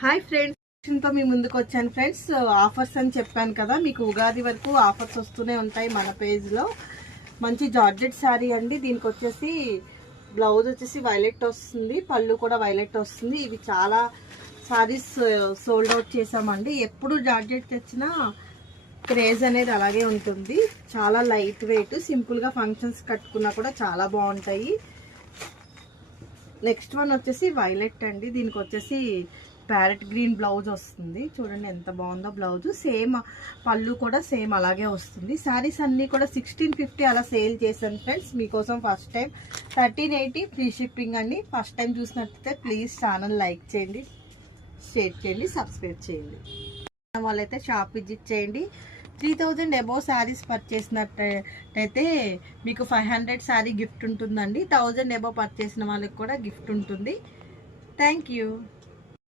Hi friends, తో మీ ముందుకు వచ్చాను ఫ్రెండ్స్. ఆఫర్స్ అని చెప్పాను కదా, మీకు ఉగాది వరకు ఆఫర్స్ వస్తూనే ఉంటాయి మన పేజ్లో. మంచి జార్జెట్ శారీ అండి. దీనికి వచ్చేసి బ్లౌజ్ వచ్చేసి వైలెట్ వస్తుంది, పళ్ళు కూడా వైలెట్ వస్తుంది. ఇవి చాలా శారీస్ సోల్డ్ అవుట్ చేసామండి. ఎప్పుడు జార్జెట్ తెచ్చినా క్రేజ్ అనేది అలాగే ఉంటుంది. చాలా లైట్ వెయిట్, సింపుల్గా ఫంక్షన్స్ కట్టుకున్నా కూడా చాలా బాగుంటాయి. నెక్స్ట్ వన్ వచ్చేసి వైలెట్ అండి. దీనికి వచ్చేసి ప్యారెట్ గ్రీన్ బ్లౌజ్ వస్తుంది. చూడండి ఎంత బాగుందో బ్లౌజ్. సేమ్ పళ్ళు కూడా సేమ్ అలాగే వస్తుంది. శారీస్ అన్నీ కూడా 1650 అలా సేల్ చేశాను ఫ్రెండ్స్ మీకోసం. ఫస్ట్ టైం 1380 ఫ్రీ షిప్పింగ్ అండి. ఫస్ట్ టైం చూసినట్లయితే ప్లీజ్ ఛానల్ లైక్ చేయండి, షేర్ చేయండి, సబ్స్క్రైబ్ చేయండి. వాళ్ళైతే షాప్ విజిట్ చేయండి. 3000 అబోవ్ శారీస్ పర్చేస్ చేసినట్టయితే మీకు 500 శారీ గిఫ్ట్ ఉంటుందండి. 1000 అబోవ్ పర్చేసిన వాళ్ళకి కూడా గిఫ్ట్ ఉంటుంది. Thank you.